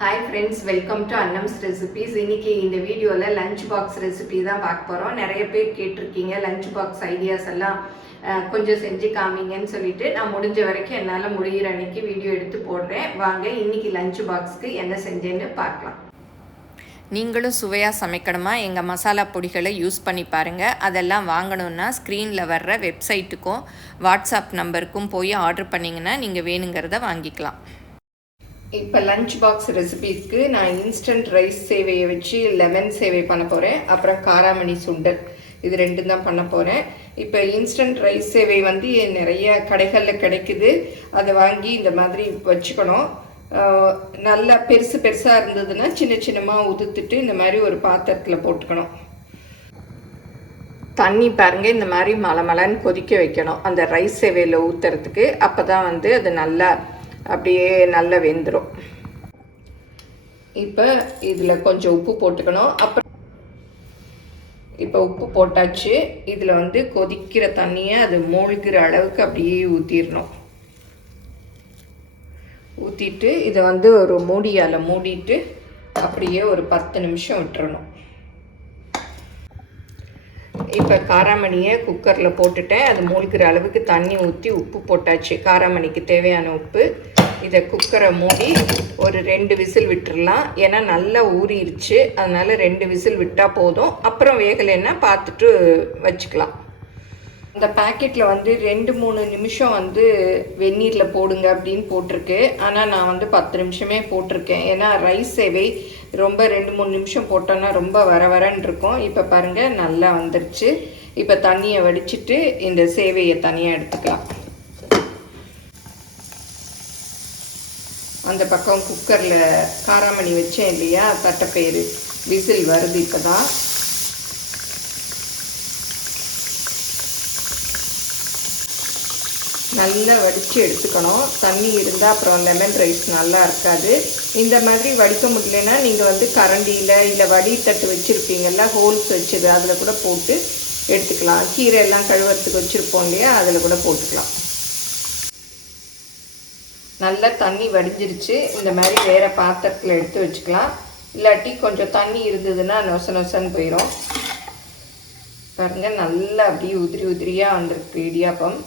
Hi friends, welcome to Annam's recipes. இன்றைக்கி இந்த வீடியோவில் லஞ்ச் பாக்ஸ் ரெசிபி தான் பார்க்க போகிறோம். நிறைய பேர் கேட்டிருக்கீங்க லஞ்ச் பாக்ஸ் ஐடியாஸ் எல்லாம் கொஞ்சம் செஞ்சு காமிங்கன்னு சொல்லிட்டு நான் முடிஞ்ச வரைக்கும் என்னால் முடிகிற அன்றைக்கி வீடியோ எடுத்து போடுறேன். வாங்க இன்றைக்கி லஞ்ச் பாக்ஸுக்கு என்ன செஞ்சேன்னு பார்க்கலாம். நீங்களும் சுவையாக சமைக்கணுமா? எங்கள் மசாலா பொடிகளை யூஸ் பண்ணி பாருங்கள். அதெல்லாம் வாங்கணுன்னா ஸ்க்ரீனில் வர்ற வெப்சைட்டுக்கும் வாட்ஸ்அப் நம்பருக்கும் போய் ஆர்டர் பண்ணிங்கன்னா நீங்கள் வேணுங்கிறத வாங்கிக்கலாம். இப்போ லஞ்ச் பாக்ஸ் ரெசிபிக்கு நான் இன்ஸ்டன்ட் ரைஸ் சேவையை வச்சு லெமன் சேவை பண்ண போகிறேன். அப்புறம் காராமணி சுண்டல், இது ரெண்டும் தான் பண்ண போகிறேன். இப்போ இன்ஸ்டன்ட் ரைஸ் சேவை வந்து நிறைய கடைகளில் கிடைக்குது. அதை வாங்கி இந்த மாதிரி வச்சுக்கணும். நல்லா பெருசாக இருந்ததுன்னா சின்ன சின்னமாக உதுத்துட்டு இந்த மாதிரி ஒரு பாத்திரத்தில் போட்டுக்கணும். தண்ணி பாருங்கள், இந்த மாதிரி மலன்னு கொதிக்க வைக்கணும் அந்த ரைஸ் சேவையில் ஊற்றுறதுக்கு. அப்போ தான் வந்து அது நல்லா அப்படியே நல்லா வெந்துடும். இப்போ இதில் கொஞ்சம் உப்பு போட்டுக்கணும். அப்புறம் இப்போ உப்பு போட்டாச்சு. இதில் வந்து கொதிக்கிற தண்ணியை அது மூழ்கிற அளவுக்கு அப்படியே ஊற்றிடணும். ஊற்றிட்டு இதை வந்து ஒரு மூடியால் மூடிட்டு அப்படியே ஒரு 10 நிமிஷம் விட்டுறணும். இப்போ காராமணியை குக்கரில் போட்டுட்டேன். அது மூழ்கிற அளவுக்கு தண்ணி ஊற்றி உப்பு போட்டாச்சு, காராமணிக்கு தேவையான உப்பு. இதை குக்கரை மூடி ஒரு 2 விசில் விட்டுடலாம். ஏன்னா நல்லா ஊறிடுச்சு, அதனால் 2 விசில் விட்டால் போதும். அப்புறம் வேகலைன்னா பார்த்துட்டு வச்சுக்கலாம். அந்த பேக்கெட்டில் வந்து 2-3 நிமிஷம் வந்து வெந்நீரில் போடுங்க அப்படின்னு போட்டிருக்கு. ஆனால் நான் வந்து 10 நிமிஷமே போட்டிருக்கேன். ஏன்னா ரைஸ் சேவை ரொம்ப 2-3 நிமிஷம் போட்டோன்னா ரொம்ப வரன்னு இருக்கும். இப்போ பாருங்கள் நல்லா வந்துருச்சு. இப்போ தண்ணியை வடிச்சிட்டு இந்த சேவையை தனியாக எடுத்துக்கலாம். அந்த பக்கம் குக்கரில் காராமணி வச்சேன் இல்லையா, தட்டைப்பயிறு விசில் வருது. இப்போ தான் நல்லா வடித்து எடுத்துக்கணும். தண்ணி இருந்தால் அப்புறம் லெமன் ரைஸ் நல்லா இருக்காது. இந்த மாதிரி வடிக்க முடியலன்னா நீங்கள் வந்து கரண்டியில் இல்லை வடித்தட்டு வச்சுருப்பீங்கள்ல, ஹோல்ஸ் வச்சது, அதில் கூட போட்டு எடுத்துக்கலாம். கீரை எல்லாம் கழுவுறதுக்கு வச்சுருப்போம் இல்லையா, அதில் கூட போட்டுக்கலாம். நல்லா தண்ணி வடிஞ்சிருச்சு. இந்த மாதிரி வேறு பாத்திரத்தில் எடுத்து வச்சுக்கலாம். இல்லாட்டி கொஞ்சம் தண்ணி இருந்ததுன்னா நொசன்னு போயிடும். பாருங்கள் நல்லா அப்படியே உதிரியாக வந்திருக்கு இடியாப்பம்.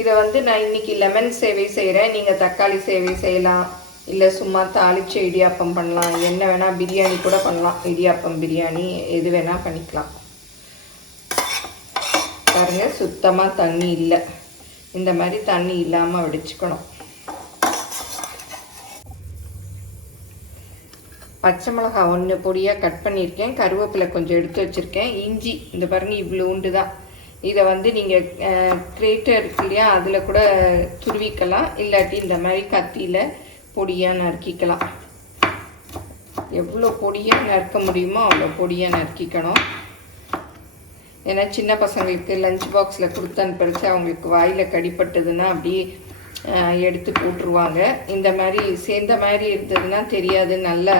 இதை வந்து நான் இன்றைக்கி லெமன் சேவை செய்கிறேன். நீங்கள் தக்காளி சேவை செய்யலாம், இல்லை சும்மா தாளிச்ச இடியாப்பம் பண்ணலாம், என்ன வேணால் பிரியாணி கூட பண்ணலாம். இடியாப்பம் பிரியாணி எது வேணால் பண்ணிக்கலாம். பாருங்கள் சுத்தமாக தண்ணி இல்லை. இந்த மாதிரி தண்ணி இல்லாமல் வடிச்சுக்கணும். பச்சை மிளகா 1 பொடியாக கட் பண்ணியிருக்கேன். கருவேப்பிலை கொஞ்சம் எடுத்து வச்சுருக்கேன். இஞ்சி இந்த பாருங்கள் இவ்வளோண்டு தான். இதை வந்து நீங்கள் கிரேட்டர் இருக்கு இல்லையா, அதில் கூட துருவிக்கலாம். இல்லாட்டி இந்த மாதிரி கத்தியில் பொடியாக நறுக்கிக்கலாம். எவ்வளோ பொடியாக நறுக்க முடியுமோ அவ்வளோ பொடியாக நறுக்கிக்கணும். ஏன்னா சின்ன பசங்களுக்கு லஞ்ச் பாக்ஸில் கொடுத்து அனுப்பிச்சு அவங்களுக்கு வாயில் கடிப்பட்டதுன்னா அப்படியே எடுத்து போட்டுருவாங்க. இந்த மாதிரி சேர்ந்த மாதிரி இருந்ததுன்னா தெரியாது. நல்லா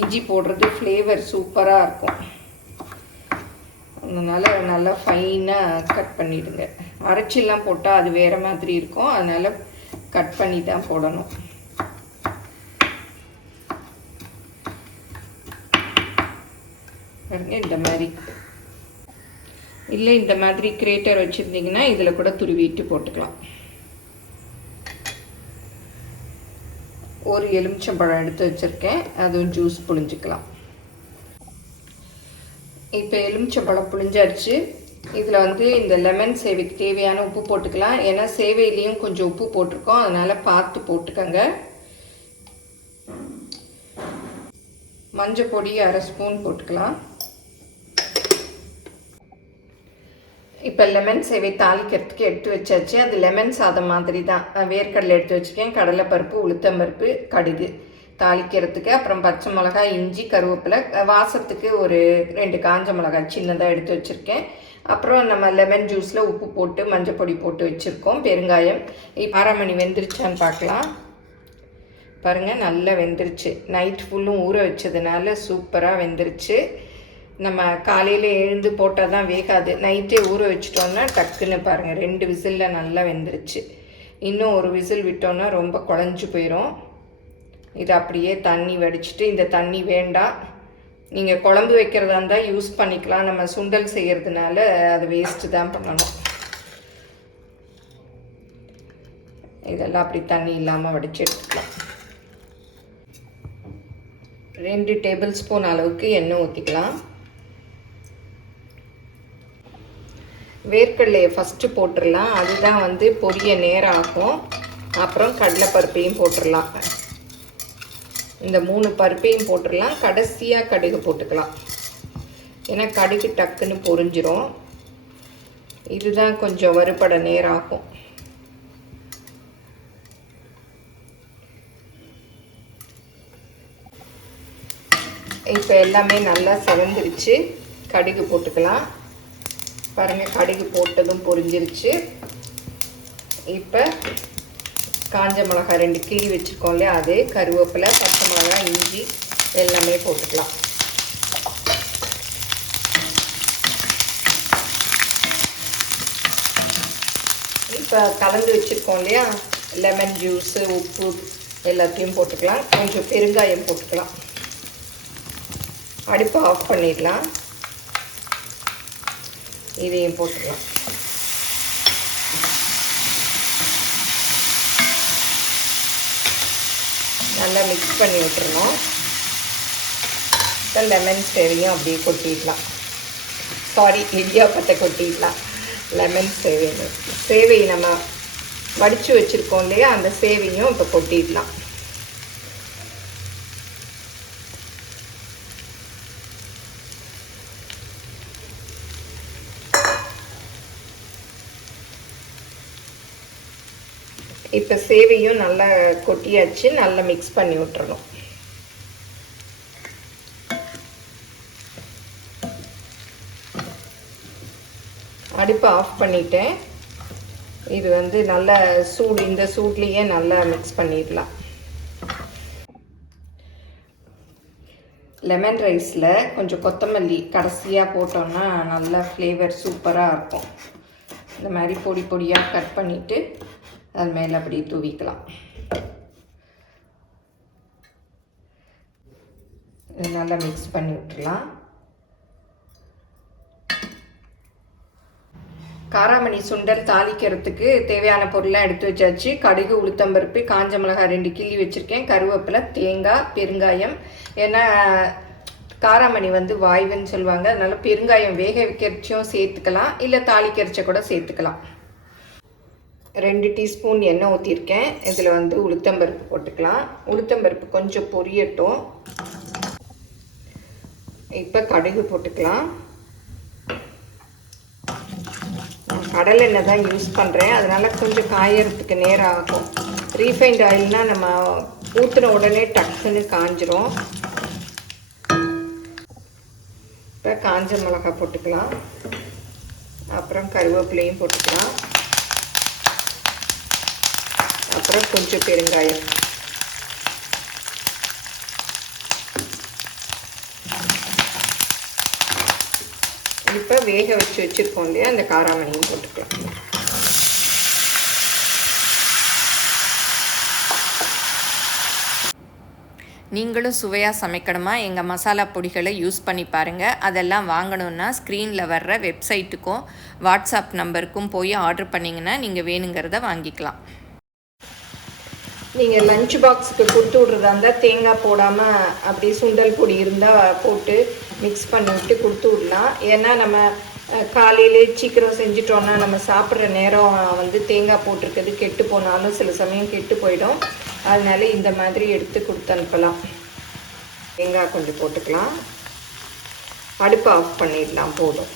இஞ்சி போடுறது ஃப்ளேவர் சூப்பராக இருக்கும். அதனால் நல்லா ஃபைனாக கட் பண்ணிவிடுங்க. அரைச்சிலாம் போட்டால் அது வேறு மாதிரி இருக்கும். அதனால் கட் பண்ணி தான் போடணும். பாருங்க இந்த மாதிரி. இல்லை இந்த மாதிரி கிரேட்டர் வச்சுருந்தீங்கன்னா இதில் கூட துருவிட்டு போட்டுக்கலாம். ஒரு எலுமிச்சம்பழம் எடுத்து வச்சுருக்கேன், அதுவும் ஜூஸ் புழிஞ்சிக்கலாம். இப்போ எலுமிச்சம்பழம் புழிஞ்சாச்சு. இதில் வந்து இந்த லெமன் சேவைக்கு தேவையான உப்பு போட்டுக்கலாம். ஏன்னா சேவையிலையும் கொஞ்சம் உப்பு போட்டிருக்கோம், அதனால் பார்த்து போட்டுக்கோங்க. மஞ்சள் பொடி 1/2 ஸ்பூன் போட்டுக்கலாம். இப்போ லெமன் சேவை தாளிக்கிறதுக்கு எடுத்து வச்சாச்சு. அது லெமன் சாதம் மாதிரி தான். வேர்க்கடலை எடுத்து வச்சுருக்கேன், கடலைப்பருப்பு, உளுத்தம்பருப்பு, கடுகு தாளிக்கிறதுக்கு. அப்புறம் பச்சை மிளகாய், இஞ்சி, கருவேப்பிலை, வாசத்துக்கு ஒரு 2 காஞ்ச மிளகாய் சின்னதாக எடுத்து வச்சுருக்கேன். அப்புறம் நம்ம லெமன் ஜூஸில் உப்பு போட்டு மஞ்சள் பொடி போட்டு வச்சுருக்கோம், பெருங்காயம். காராமணி வெந்துருச்சான்னு பார்க்கலாம். பாருங்கள் நல்லா வெந்துருச்சு. நைட் ஃபுல்லும் ஊற வச்சதுனால சூப்பராக வெந்துருச்சு. நம்ம காலையில் எழுந்து போட்டால் தான் வேகாது. நைட்டே ஊற வச்சிட்டோம்னா டக்குன்னு பாருங்கள் 2 விசிலில் நல்லா வெந்துருச்சு. இன்னும் ஒரு விசில் விட்டோன்னா ரொம்ப குழஞ்சி போயிடும். இது அப்படியே தண்ணி வடிச்சிட்டு, இந்த தண்ணி வேண்டாம், நீங்கள் குழம்பு வைக்கிறதா இருந்தால் யூஸ் பண்ணிக்கலாம். நம்ம சுண்டல் செய்கிறதுனால அது வேஸ்ட்டு தான் பண்ணணும். இதெல்லாம் அப்படி தண்ணி இல்லாமல் வடித்து எடுத்துக்கலாம். 2 டேபிள் ஸ்பூன் அளவுக்கு எண்ணெய் ஊற்றிக்கலாம். வேர்க்கடலையை ஃபஸ்ட்டு போட்டுடலாம், அதுதான் வந்து பொரிய நேரம் ஆகும். அப்புறம் கடலைப்பருப்பையும் போட்டுடலாம். இந்த 3 பருப்பையும் போட்டுடலாம். கடைசியாக கடுகு போட்டுக்கலாம், ஏன்னா கடுகு டக்குன்னு பொரிஞ்சிரும். இதுதான் கொஞ்சம் வறுபட நேரம் ஆகும். இப்போ எல்லாமே நல்லா செவந்துருச்சு. கடுகு போட்டுக்கலாம். பாருங்கள், கடுகு போட்டதும் பொரிஞ்சிருச்சு. இப்போ காஞ்ச மிளகாய் 2 கிள்ளி வச்சுருக்கோம் இல்லையா, அது, கருவேப்பிலை, பச்சை மிளகாய், இஞ்சி எல்லாமே போட்டுக்கலாம். இப்போ கலந்து வச்சுருக்கோம் இல்லையா, லெமன் ஜூஸு, உப்பு எல்லாத்தையும் போட்டுக்கலாம். கொஞ்சம் பெருங்காயம் போட்டுக்கலாம். அடுப்பை ஆஃப் பண்ணிடலாம். இதையும் போட்டுக்கலாம். நல்லா மிக்ஸ் பண்ணி விட்டுருணும். இப்போ லெமன் சேவையும் அப்படியே கொட்டிடலாம். சாரி, இடியாப்பத்தை கொட்டிடலாம். லெமன் சேவை நம்ம வடித்து வச்சுருக்கோம் இல்லையா, அந்த சேவையும் இப்போ கொட்டிடலாம். இப்போ சேவையும் நல்லா கொட்டியாச்சு. நல்லா மிக்ஸ் பண்ணி விட்டுறணும். அடுப்பை ஆஃப் பண்ணிட்டேன். இது வந்து நல்ல சூடு, இந்த சூட்லேயே நல்லா மிக்ஸ் பண்ணிடலாம். லெமன் ரைஸில் கொஞ்சம் கொத்தமல்லி கடைசியாக போட்டோன்னா நல்லா ஃப்ளேவர் சூப்பராக இருக்கும். இந்த மாதிரி பொடி பொடியாக கட் பண்ணிவிட்டு அது மேலே அப்படியே தூவிக்கலாம். இது நல்லா மிக்ஸ் பண்ணி விட்டுலாம். காராமணி சுண்டல் தாளிக்கிறதுக்கு தேவையான பொருள்லாம் எடுத்து வச்சாச்சு. கடுகு, உளுத்தம்பருப்பு, காஞ்ச மிளகாய் 2 கிள்ளி வச்சுருக்கேன், கருவேப்பிலை, தேங்காய், பெருங்காயம். ஏன்னா காராமணி வந்து வாய்வுன்னு சொல்லுவாங்க, அதனால பெருங்காயம் வேக வைக்கிறச்சும் சேர்த்துக்கலாம், இல்லை தாளிக்கிறச்ச கூட சேர்த்துக்கலாம். 2 டீஸ்பூன் எண்ணெய் ஊற்றிருக்கேன். இதில் வந்து உளுத்தம்பருப்பு போட்டுக்கலாம். உளுத்தம்பருப்பு கொஞ்சம் பொரியட்டும். இப்போ கடுகு போட்டுக்கலாம். கடலை எண்ணெய் தான் யூஸ் பண்ணுறேன், அதனால் கொஞ்சம் காயறதுக்கு நேரம் ஆகும். ரீஃபைண்ட் ஆயில்னால் நம்ம ஊற்றின உடனே டக்குன்னு காஞ்சிரும். இப்போ காஞ்ச மிளகாய் போட்டுக்கலாம். அப்புறம் கருவேப்பிலையும் போட்டுக்கலாம். அப்புறம் கொஞ்சம் பெருங்காயம். இப்போ வேக வச்சுருக்கோம் இல்லையா, அந்த காராமணியும் போட்டுக்கலாம். நீங்களும் சுவையாக சமைக்கணுமா, எங்கள் மசாலா பொடிகளை யூஸ் பண்ணி பாருங்கள். அதெல்லாம் வாங்கணுன்னா ஸ்க்ரீனில் வர்ற வெப்சைட்டுக்கும் வாட்ஸ்அப் நம்பருக்கும் போய் ஆர்டர் பண்ணிங்கன்னா நீங்கள் வேணுங்கிறத வாங்கிக்கலாம். நீங்கள் லஞ்ச் பாக்ஸுக்கு கொடுத்து விட்றதா இருந்தால் தேங்காய் போடாமல் அப்படி சுண்டல் பொடி இருந்தால் போட்டு மிக்ஸ் பண்ணி விட்டு கொடுத்து விடலாம். ஏன்னா நம்ம காலையிலே சீக்கிரம் செஞ்சிட்டோன்னா நம்ம சாப்பிட்ற நேரம் வந்து தேங்காய் போட்டிருக்கிறது கெட்டு போனாலும் சில சமயம் கெட்டு போயிடும். அதனால இந்த மாதிரி எடுத்து கொடுத்து அனுப்பலாம். தேங்காய் கொஞ்சம் போட்டுக்கலாம். அடுப்பை ஆஃப் பண்ணிடலாம், போதும்.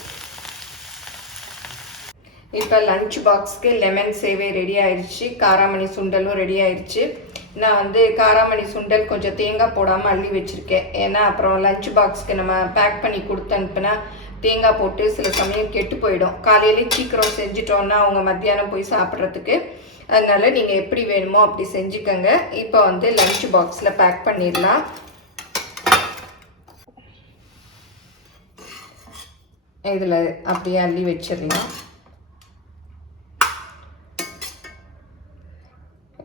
இப்போ லஞ்ச் பாக்ஸ்க்கு லெமன் சேவை ரெடி ஆயிடுச்சு. காராமணி சுண்டலும் ரெடி ஆயிடுச்சு. நான் வந்து காராமணி சுண்டல் கொஞ்சம் தேங்காய் போடாமல் அள்ளி வச்சுருக்கேன். ஏன்னா அப்புறம் லஞ்ச் பாக்ஸ்க்கு நம்ம பேக் பண்ணி கொடுத்து அனுப்புனா தேங்காய் போட்டு சில சமயம் கெட்டு போயிடும். காலையிலே சீக்கிரம் செஞ்சிட்டோன்னா அவங்க மத்தியானம் போய் சாப்பிட்றதுக்கு. அதனால நீங்கள் எப்படி வேணுமோ அப்படி செஞ்சுக்கோங்க. இப்போ வந்து லஞ்ச் பாக்ஸில் பேக் பண்ணிடலாம். இதில் அப்படியே அள்ளி வச்சிடலாம்.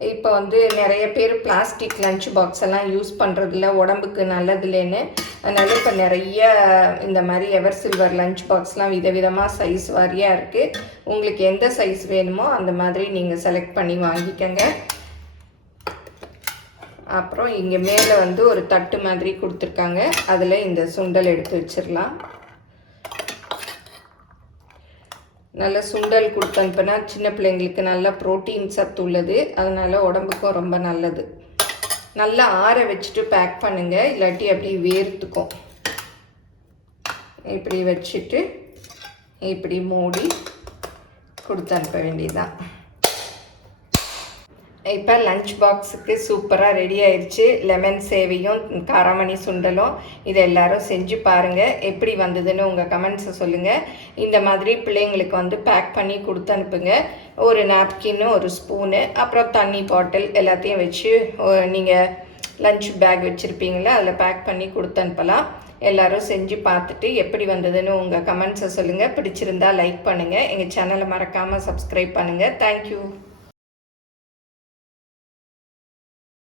இப்போ வந்து நிறைய பேர் பிளாஸ்டிக் லஞ்ச் பாக்ஸ் எல்லாம் யூஸ் பண்ணுறதில்ல, உடம்புக்கு நல்லதில்லைன்னு. அதனால் இப்போ நிறைய இந்த மாதிரி எவர் சில்வர் லஞ்ச் பாக்ஸ்லாம் விதவிதமாக சைஸ் வாரியாக இருக்குது. உங்களுக்கு எந்த சைஸ் வேணுமோ அந்த மாதிரி நீங்கள் செலக்ட் பண்ணி வாங்கிக்கோங்க. அப்புறம் இங்கே மேலே வந்து ஒரு தட்டு மாதிரி கொடுத்துருக்காங்க, அதில் இந்த சுண்டல் எடுத்து வச்சிடலாம். நல்ல சுண்டல் கொடுத்து அனுப்புனா சின்ன பிள்ளைங்களுக்கு நல்ல ப்ரோட்டீன் சத்து உள்ளது, அதனால் உடம்புக்கும் ரொம்ப நல்லது. நல்லா ஆற வச்சுட்டு பேக் பண்ணுங்கள், இல்லாட்டி அப்படி வேர்த்துக்கும். இப்படி வச்சுட்டு இப்படி மூடி கொடுத்து அனுப்ப வேண்டியதுதான். இப்போ லஞ்ச் பாக்ஸுக்கு சூப்பராக ரெடி ஆயிடுச்சு. லெமன் சேவையும் காராமணி சுண்டலும். இதை எல்லோரும் செஞ்சு பாருங்கள், எப்படி வந்ததுன்னு உங்கள் கமெண்ட்ஸை சொல்லுங்கள். இந்த மாதிரி பிள்ளைங்களுக்கு வந்து பேக் பண்ணி கொடுத்து அனுப்புங்க. ஒரு நாப்கின்னு, ஒரு ஸ்பூனு, அப்புறம் தண்ணி பாட்டில் எல்லாத்தையும் வச்சு நீங்கள் லஞ்ச் பேக் வச்சுருப்பீங்களா, அதில் பேக் பண்ணி கொடுத்து அனுப்பலாம். எல்லோரும் செஞ்சு பார்த்துட்டு எப்படி வந்ததுன்னு உங்கள் கமெண்ட்ஸை சொல்லுங்கள். பிடிச்சிருந்தா லைக் பண்ணுங்கள். எங்கள் சேனலை மறக்காமல் சப்ஸ்கிரைப் பண்ணுங்கள். தேங்க்யூ.